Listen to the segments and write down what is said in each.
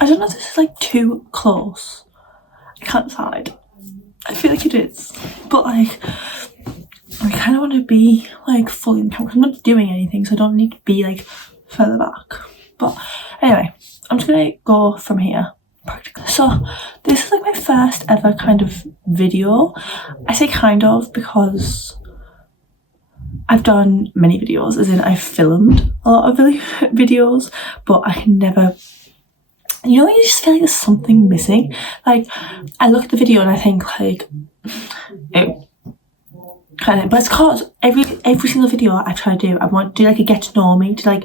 I don't know if this is like too close. I can't decide. I feel like it is, but like I kind of want to be like fully in camera. I'm not doing anything, so I don't need to be like further back. But anyway, I'm just gonna go from here. So this is like my first ever kind of video. I say kind of because I've done many videos, as in I've filmed a lot of videos, but I can never, you know, you just feel like there's something missing. Like I look at the video and I think like it kind of, but it's cause every single video I try to do, I want to do like a get to know me, to like,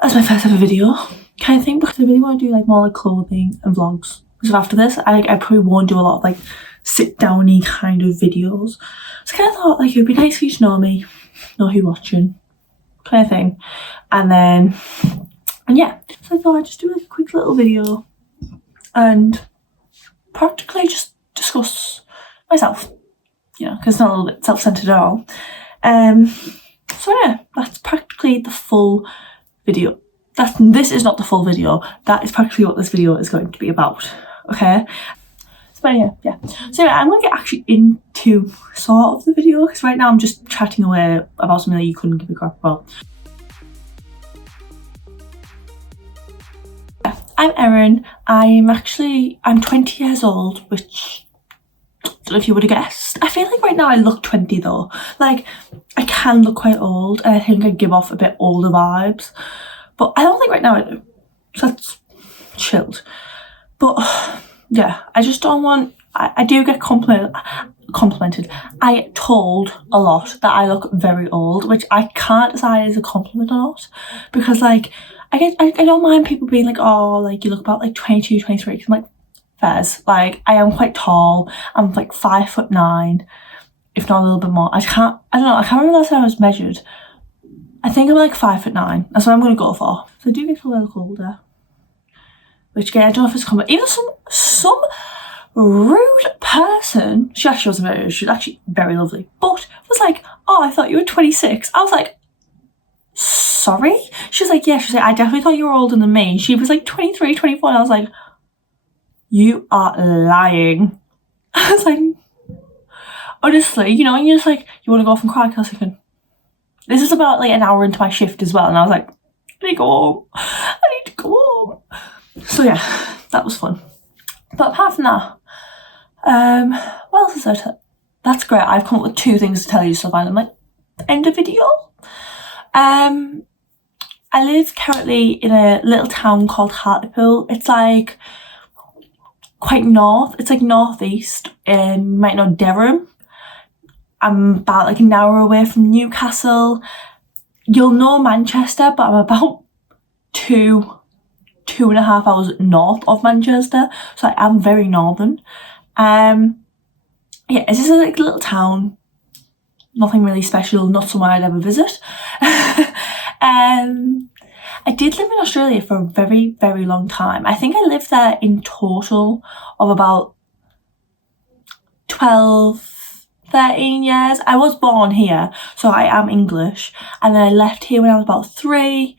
as my first ever video kind of thing, because I really want to do like more like clothing and vlogs. So after this, I probably won't do a lot of like sit downy kind of videos. So I kind of thought like it would be nice for you to know me, know who you're watching, kind of thing. And yeah, so I thought I'd just do like a quick little video and practically just discuss myself, you know, because it's not a little bit self-centered at all. So yeah, that's practically the full video. This is not the full video. That is practically what this video is going to be about. Okay. So yeah. So anyway, I'm going to get actually into sort of the video, because right now I'm just chatting away about something that you couldn't give a crap about. I'm Erin. I'm 20 years old, which I don't know if you would have guessed. I feel like right now I look 20 though. Like I can look quite old, and I think I give off a bit older vibes. But I don't think right now I do. So that's chilled. But yeah, I just don't want, I do get complimented. I told a lot that I look very old, which I can't decide is a compliment or not. Because like, I don't mind people being like, oh, like you look about like 22, 23. Cause I'm like, fairs. Like I am quite tall. I'm like 5'9", if not a little bit more. I can't remember last time I was measured. I think I'm like 5'9". That's what I'm going to go for. So I do get a little older. Which again, I don't know if it's common. Even some rude person, she actually wasn't very rude, she was actually very lovely, but was like, oh, I thought you were 26. I was like, sorry? She was like, yeah, she was like, I definitely thought you were older than me. She was like 23, 24, and I was like, you are lying. I was like, honestly, you know, and you're just like, you want to go off and cry? I was like, this is about like an hour into my shift as well, and I was like, I need to go home. I need to go home. So yeah, that was fun. But apart from that, what else is there? That's great. I've come up with 2 things to tell you, so I'm like, end of video. I live currently in a little town called Hartlepool. It's like quite north. It's like northeast. You might know Durham. I'm about like an hour away from Newcastle. You'll know Manchester, but I'm about 2.5 hours north of Manchester, so I am very northern. Yeah, it's just like a little town, nothing really special, not somewhere I'd ever visit. I did live in Australia for a very, very long time. I think I lived there in total of about 12, 13 years. I was born here, so I am English, and then I left here when I was about 3.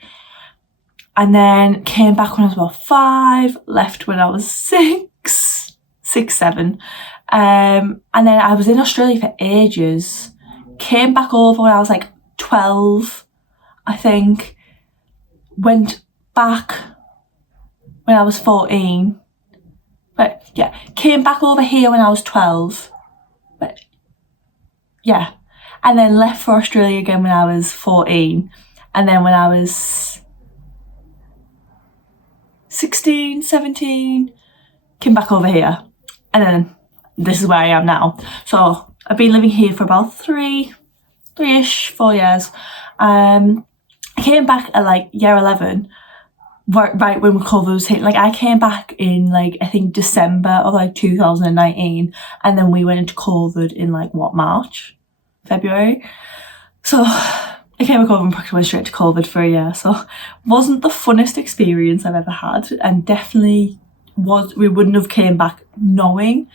And then came back when I was about 5, left when I was 6, 7. And then I was in Australia for ages. Came back over when I was like 12, I think. Went back when I was 14. But yeah, came back over here when I was 12. But yeah. And then left for Australia again when I was 14. And then when I was 16, 17, came back over here, and then this is where I am now. So I've been living here for about 3-ish, 4 years. I came back at like year 11, right when COVID was hitting. Like I came back in like, I think December of like 2019, and then we went into COVID in like what, March, February. So I came back over and practically went straight to COVID for a year, so wasn't the funnest experience I've ever had, and definitely we wouldn't have came back knowing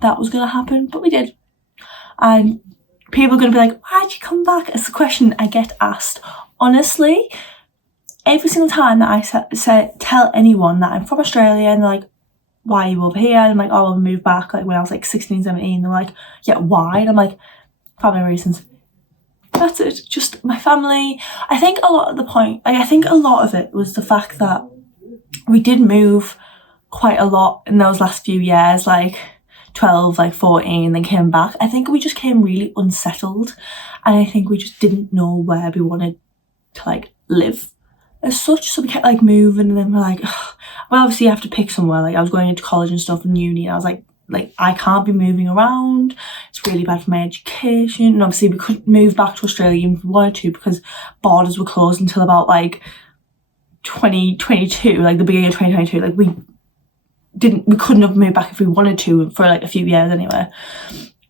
that was going to happen, but we did. And people are going to be like, why'd you come back? It's a question I get asked. Honestly, every single time that I tell anyone that I'm from Australia and they're like, why are you over here? And I'm like, oh, I'll move back like when I was like 16, 17. They're like, yeah, why? And I'm like, family reasons. That's it, just my family. I think a lot of it was the fact that we did move quite a lot in those last few years, like 12, like 14, then came back. I think we just came really unsettled, and I think we just didn't know where we wanted to like live as such. So we kept like moving, and then we're like, ugh. Well, obviously you have to pick somewhere. Like I was going into college and stuff and uni, and I was like I can't be moving around. It's really bad for my education. And obviously we couldn't move back to Australia even if we wanted to, because borders were closed until about like 2022, like the beginning of 2022. Like we couldn't have moved back if we wanted to for like a few years anyway.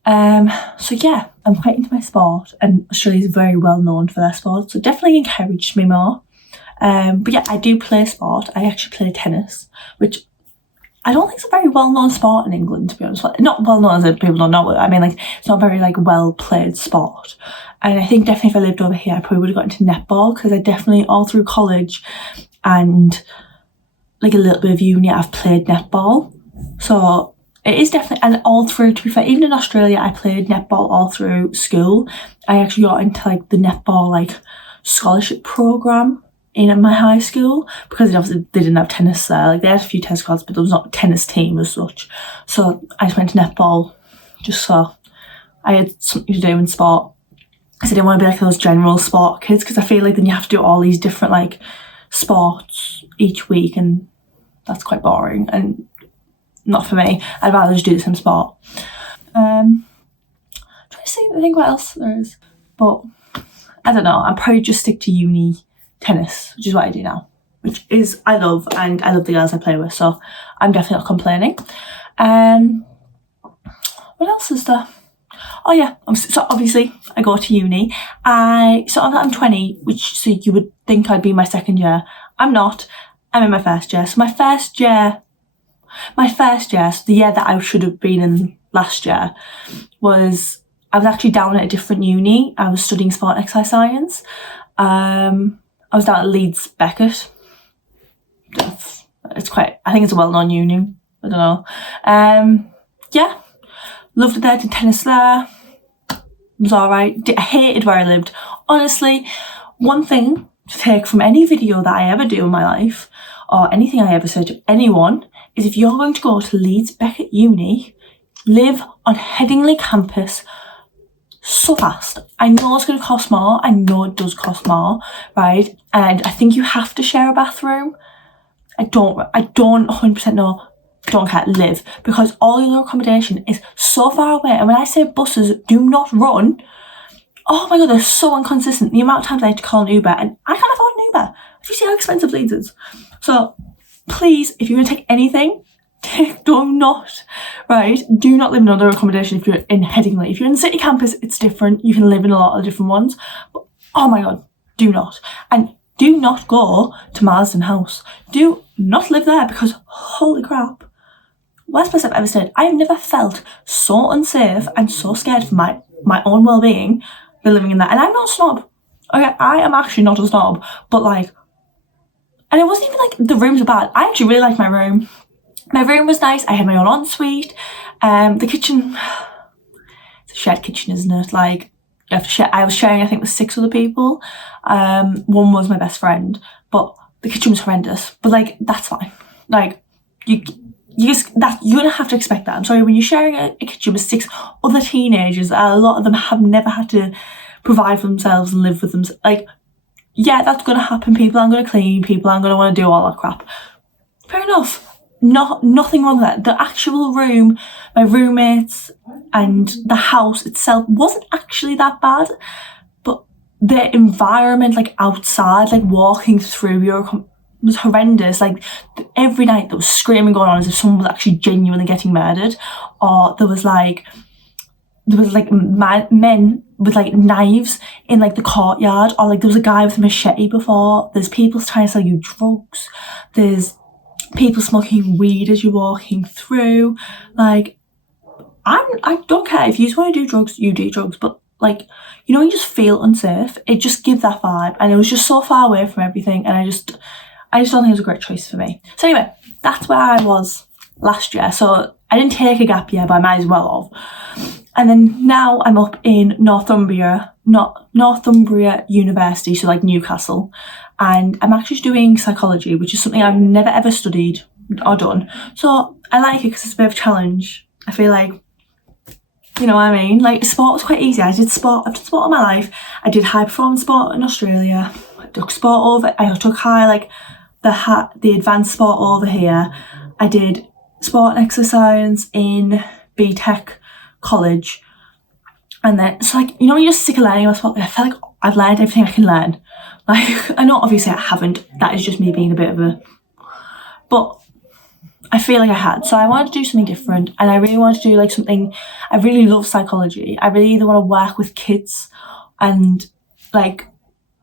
So yeah, I'm quite into my sport, and Australia is very well known for their sport, so definitely encouraged me more. But yeah, I do play sport. I actually play tennis, which I don't think it's a very well-known sport in England, to be honest. Not well-known as in people don't know it. I mean, like, it's not a very, like, well-played sport. And I think definitely if I lived over here, I probably would have got into netball, because I definitely, all through college and, like, a little bit of uni, I've played netball. So it is definitely, and all through, to be fair, even in Australia, I played netball all through school. I actually got into, like, the netball, like, scholarship program in my high school, because obviously they didn't have tennis there. Like, they had a few tennis courts, but there was not a tennis team as such. So I just went to netball just so I had something to do in sport. I didn't want to be like those general sport kids, because I feel like then you have to do all these different like sports each week, and that's quite boring and not for me. I'd rather just do the same sport. Trying to think what else there is, but I don't know. I'll probably just stick to uni tennis, which is what I do now, which is I love, and I love the girls I play with, so I'm definitely not complaining. What else is there? Oh yeah, so obviously I go to uni. I'm 20, which so you would think I'd be in my second year. I'm not. I'm in my first year. So my first year, so the year that I should have been in last year, I was actually down at a different uni. I was studying sport and exercise science. I was down at Leeds Beckett. I think it's a well-known uni. I don't know. Yeah, loved it there, did tennis there. It was alright. I hated where I lived. Honestly, one thing to take from any video that I ever do in my life, or anything I ever say to anyone, is if you're going to go to Leeds Beckett Uni, live on Headingley campus so fast. I know it's going to cost more. I know it does cost more, right? And I think you have to share a bathroom. I don't 100% know. Don't care, live, because all your accommodation is so far away. And when I say buses do not run, oh my god, they're so inconsistent. The amount of times I had to call an Uber, and I can't afford an Uber. Do you see how expensive Leeds is? So please, if you're going to take anything, do not live in another accommodation if you're in Headingley. If you're in the city campus, it's different. You can live in a lot of different ones. But oh my god, do not. And do not go to Marsden House. Do not live there, because holy crap, worst place I've ever stayed. I've never felt so unsafe and so scared for my own well-being than living in there. And I'm not a snob. Okay, I am actually not a snob. But like, and it wasn't even like the rooms were bad. I actually really liked my room. My room was nice. I had my own ensuite. The kitchen, it's a shared kitchen, isn't it? Like, you have to share. I was sharing, I think, with 6 other people. One was my best friend, but the kitchen was horrendous. But like, that's fine. Like, you're gonna have to expect that. I'm sorry, when you're sharing a kitchen with 6 other teenagers, a lot of them have never had to provide for themselves and live with them. Like, yeah, that's gonna happen. People aren't gonna clean. People aren't gonna want to do all that crap. Fair enough. Nothing wrong with that. The actual room, my roommates, and the house itself wasn't actually that bad, but the environment, like outside, like walking through was horrendous. Like every night there was screaming going on as if someone was actually genuinely getting murdered, or there was like men with like knives in like the courtyard, or like there was a guy with a machete before. There's people trying to sell you drugs. There's people smoking weed as you're walking through. Like, I don't care if you just want to do drugs, you do drugs, but like, you know, you just feel unsafe. It just gives that vibe, and it was just so far away from everything, and I just don't think it was a great choice for me. So anyway, that's where I was last year. So I didn't take a gap year, but I might as well have. And then now I'm up in Northumbria University, so like Newcastle, and I'm actually doing psychology, which is something I've never ever studied or done. So I like it because it's a bit of a challenge. I feel like, you know what I mean? Like, sport was quite easy. I've done sport all my life. I did high performance sport in Australia. I took the advanced sport over here. I did sport and exercise in BTEC college. And then it's like, you know, when you're just sick of learning about sport, I feel like I've learned everything I can learn. Like, I know obviously I haven't. That is just me being a bit of a... But I feel like I had. So I wanted to do something different, and I really wanted to do like something... I really love psychology. I really either want to work with kids and like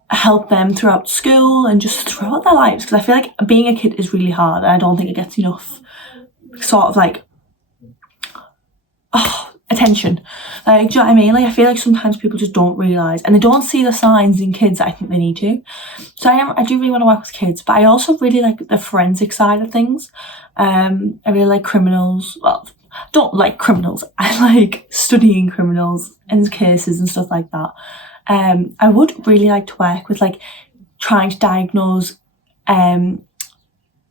help them throughout school and just throughout their lives, because I feel like being a kid is really hard, and I don't think it gets enough sort of like attention. Like, do you know what I mean? Like, I feel like sometimes people just don't realise, and they don't see the signs in kids that I think they need to. So I do really want to work with kids, but I also really like the forensic side of things. I really like criminals. Well, don't like criminals. I like studying criminals and cases and stuff like that. I would really like to work with like trying to diagnose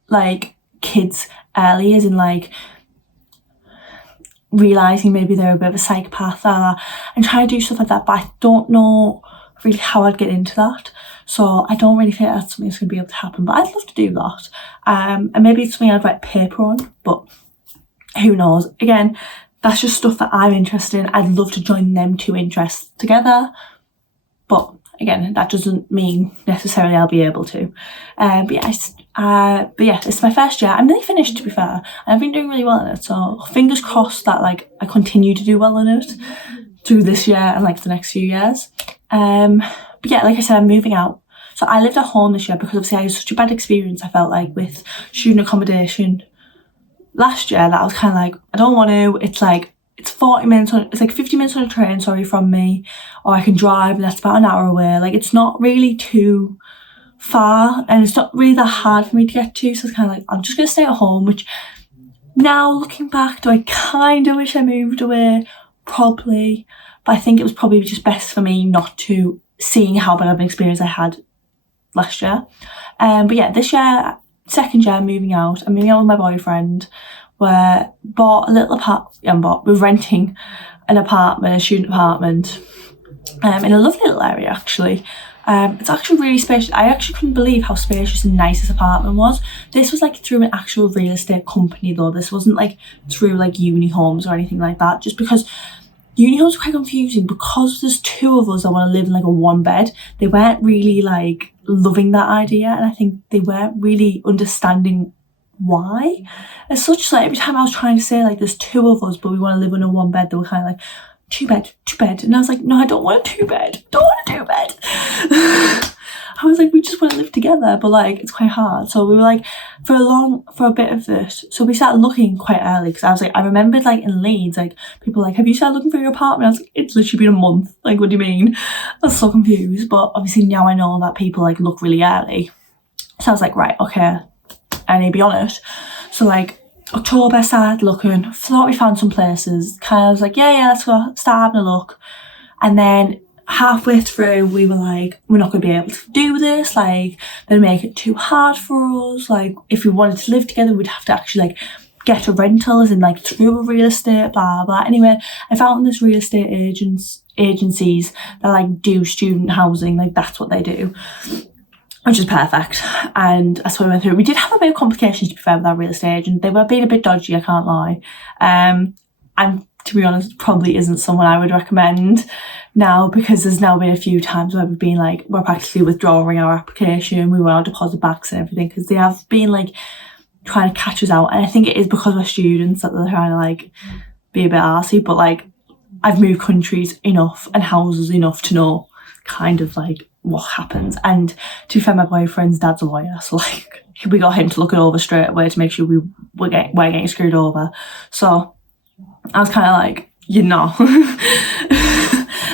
like kids early, as in like realising maybe they're a bit of a psychopath, and try to do stuff like that, but I don't know really how I'd get into that. So I don't really think that's something that's going to be able to happen, but I'd love to do that. And maybe it's something I'd write a paper on, but who knows? Again, that's just stuff that I'm interested in. I'd love to join them two interests together, but again, that doesn't mean necessarily I'll be able to. But yeah, it's my first year. I'm nearly finished, to be fair, and I've been doing really well in it. So fingers crossed that like I continue to do well in it through this year and like the next few years. But yeah, like I said, I'm moving out. So I lived at home this year because obviously I had such a bad experience, I felt like, with student accommodation last year, that I was kind of like, I don't want to. It's like, it's 50 minutes on a train, from me, or I can drive, and that's about an hour away. Like, it's not really too far, and it's not really that hard for me to get to, so it's kind of like, I'm just going to stay at home, which now looking back, do I kind of wish I moved away? Probably, but I think it was probably just best for me not to, seeing how bad of an experience I had last year. But yeah, this year, second year, moving out. I'm moving out with my boyfriend. We're renting an apartment, a student apartment, in a lovely little area, actually. It's actually really spacious. I actually couldn't believe how spacious and nice this apartment was. This was like through an actual real estate company though. This wasn't like through like uni homes or anything like that, just because uni homes are quite confusing, because there's two of us that want to live in like a one bed. They weren't really like loving that idea, and I think they weren't really understanding why. As such, like every time I was trying to say like there's two of us but we want to live in a one bed, they were kind of like, two bed, and I was like, no, I don't want a two bed, I was like, we just want to live together, but like it's quite hard. So we were like, for a bit of this, so we started looking quite early, because I was like, I remembered like in Leeds, like people were like, have you started looking for your apartment? I was like, it's literally been a month, like what do you mean? I was so confused, but obviously now I know that people like look really early, so I was like, right, okay, I need to be on it. So like October, I started looking, thought we found some places, kind of was like, yeah, let's go, start having a look. And then halfway through, we were like, we're not going to be able to do this, like, they'll make it too hard for us. Like, if we wanted to live together, we'd have to actually like get a rental, as in like through a real estate, blah, blah. Anyway, I found this real estate agencies that like do student housing, like that's what they do, which is perfect. And that's what we went through. We did have a bit of complications, to be fair, with our real estate agent. They were being a bit dodgy, I can't lie. And to be honest, probably isn't someone I would recommend now, because there's now been a few times where we've been like, we're practically withdrawing our application, we want our deposit backs and everything, because they have been like trying to catch us out. And I think it is because we're students that they're trying to like be a bit arsey, but like I've moved countries enough and houses enough to know kind of like what happens. And to be fair, my boyfriend's dad's a lawyer, so like we got him to look it over straight away to make sure we're getting screwed over. So I was kind of like,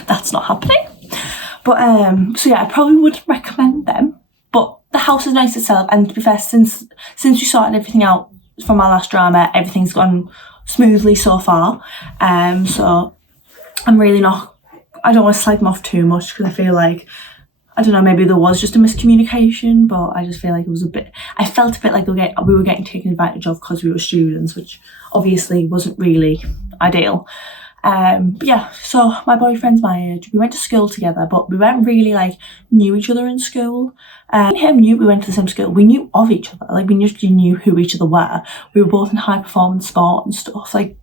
That's not happening. But so yeah, I probably would recommend them. But the house is nice itself, and to be fair, since we sorted everything out from our last drama, everything's gone smoothly so far. So I'm really not, I don't want to slag them off too much, because I feel like, I don't know, maybe there was just a miscommunication, but I just feel like it was I felt a bit like we were getting taken advantage of because we were students, which obviously wasn't really ideal. But yeah, so my boyfriend's my age. We went to school together, but we weren't really like knew each other in school. Me and him knew we went to the same school. We knew of each other. Like, we just knew who each other were. We were both in high performance sport and stuff. Like,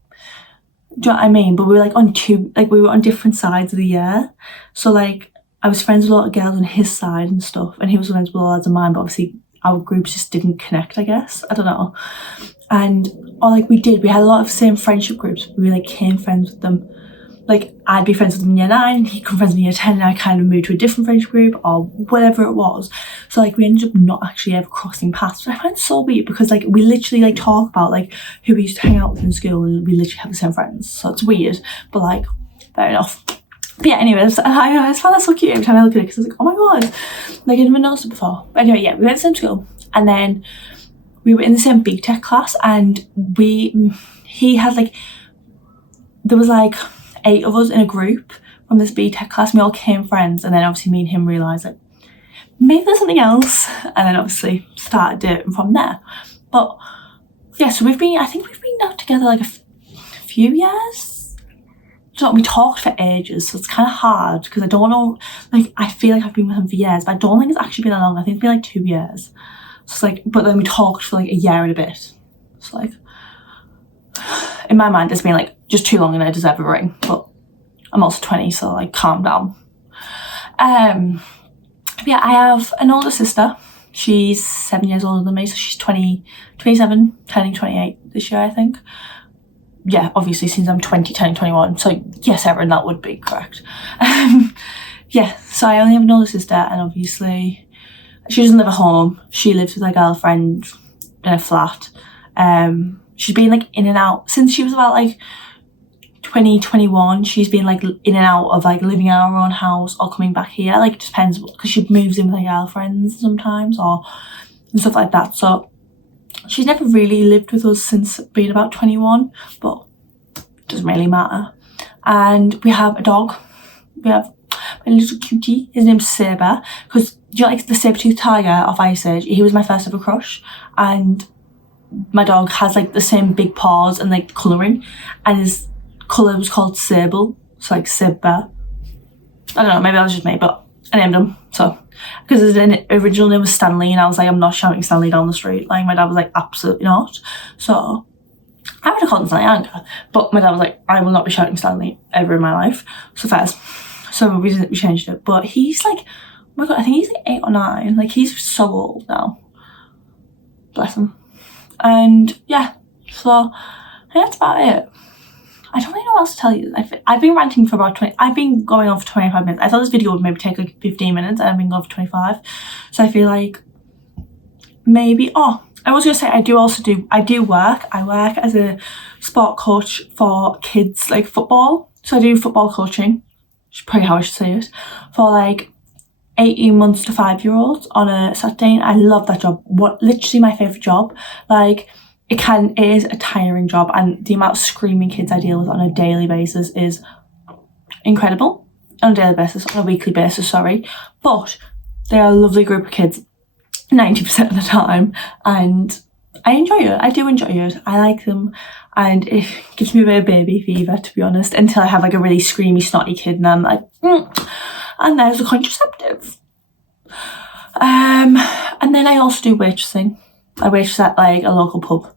do you know what I mean? But we were like we were on different sides of the year. So like, I was friends with a lot of girls on his side and stuff, and he was friends with a lot of lads of mine, but obviously our groups just didn't connect, I guess. I don't know. Or like, we had a lot of same friendship groups. We like became friends with them. Like, I'd be friends with them in year 9, he'd come friends with me in year 10, and I kind of moved to a different friendship group or whatever it was. So like, we ended up not actually ever crossing paths. But I find it so weird, because like, we literally like talk about like who we used to hang out with in school, and we literally have the same friends. So it's weird, but like, fair enough. But yeah, anyways, I just found that so cute every time I look at it, because I was like, oh my god, like, I didn't notice it before. But anyway, yeah, we went to the same school, and then we were in the same BTEC class, and he had like, there was like 8 of us in a group from this BTEC class, and we all became friends. And then obviously me and him realised that maybe there's something else, and then obviously started dating from there. But yeah, so I think we've been now together like a few years. So we talked for ages, so it's kind of hard, because I don't know, like, I feel like I've been with him for years, but I don't think it's actually been that long. I think it's been like 2 years. So it's like, but then we talked for like a year and a bit. It's like, in my mind, it's been like just too long and I deserve a ring. But I'm also 20, so like, calm down. Yeah, I have an older sister. She's 7 years older than me, so she's 27, turning 28 this year, I think. Yeah, obviously, since I'm 20, turning 21. So yes, Erin, that would be correct. Yeah, so I only have an older sister, and obviously she doesn't live at home. She lives with her girlfriend in a flat. She's been like in and out since she was about like 2021. She's been like in and out of like living in our own house or coming back here. Like, it just depends, because she moves in with her girlfriends sometimes and stuff like that. So she's never really lived with us since being about 21, but it doesn't really matter. And we have a dog. We have a little cutie. His name's Saber, because, do you like the saber-toothed tiger off Ice Age? He was my first ever crush, and my dog has like the same big paws and like colouring, and his colour was called Sable, so like Saber. I don't know, maybe that was just me, but I named him, so, because his original name was Stanley, and I was like, I'm not shouting Stanley down the street. Like, my dad was like, absolutely not. So I would have called him Stanley Anchor, but my dad was like, I will not be shouting Stanley ever in my life. So first, so we changed it. But he's like, oh my god, I think he's like 8 or 9. Like, he's so old now. Bless him. And yeah, so I think that's about it. I don't really know what else to tell you. I've been ranting for about I've been going on for 25 minutes. I thought this video would maybe take like 15 minutes, and I've been going for 25. So I feel like maybe, I was gonna say, I do work. I work as a sport coach for kids, like football. So I do football coaching, which is probably how I should say it, for like 18 months to 5-year-olds on a Saturday. I love that job. Literally my favourite job. Like, it is a tiring job, and the amount of screaming kids I deal with on a daily basis is incredible. On a weekly basis, sorry. But they're a lovely group of kids 90% of the time, and I enjoy it. I do enjoy it. I like them, and it gives me a bit of baby fever, to be honest, until I have like a really screamy, snotty kid, and I'm like, and there's a contraceptive. And then I also do waitressing. I waitress at like a local pub,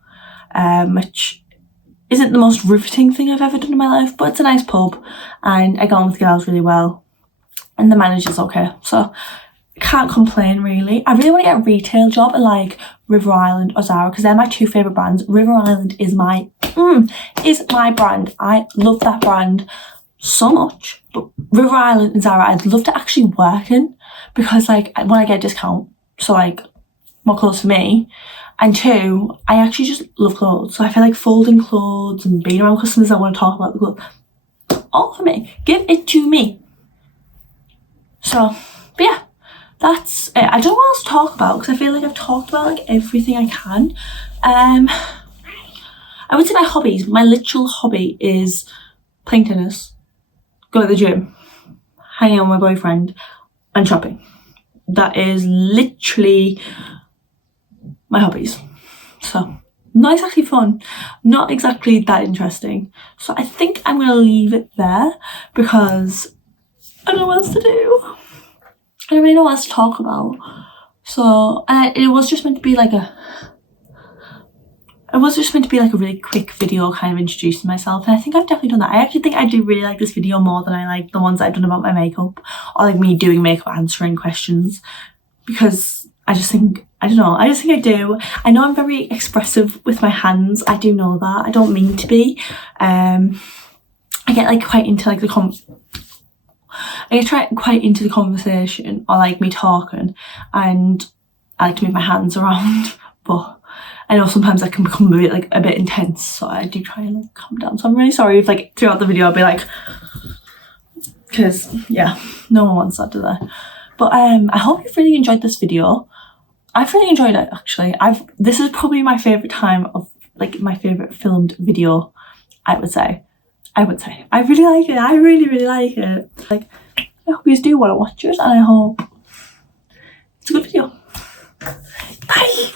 which isn't the most riveting thing I've ever done in my life, but it's a nice pub, and I get on with the girls really well, and the manager's okay, so I can't complain really. I really want to get a retail job at like River Island or Zara, because they're my 2 favourite brands. River Island is my brand. I love that brand so much. But River Island and Zara, I'd love to actually work in, because like, when I get a discount, so like more clothes for me, and 2, I actually just love clothes. So I feel like folding clothes and being around customers that want to talk about the clothes, all for me. Give it to me. So, but yeah, that's it. I don't know what else to talk about because I feel like I've talked about like everything I can. I would say my hobbies. My literal hobby is playing tennis, going to the gym, hanging out with my boyfriend, and shopping. That is literally my hobbies. So, not exactly fun, not exactly that interesting. So I think I'm going to leave it there because I don't know what else to do. I don't really know what else to talk about. So, it was just meant to be like a really quick video kind of introducing myself, and I think I've definitely done that. I actually think I do really like this video more than I like the ones I've done about my makeup, or like me doing makeup answering questions, because I just think I do. I know I'm very expressive with my hands, I do know that, I don't mean to be. I get like quite into like quite into the conversation, or like me talking, and I like to move my hands around, but I know sometimes I can become a bit intense, so I do try and like calm down. So I'm really sorry if like throughout the video I'll be like, because yeah, no one wants that, do they? But I hope you've really enjoyed this video. I've really enjoyed it actually. This is probably my favourite time of like my favourite filmed video, I would say. I really like it. I really like it. Like, I hope you do want to watch it, and I hope it's a good video. Bye!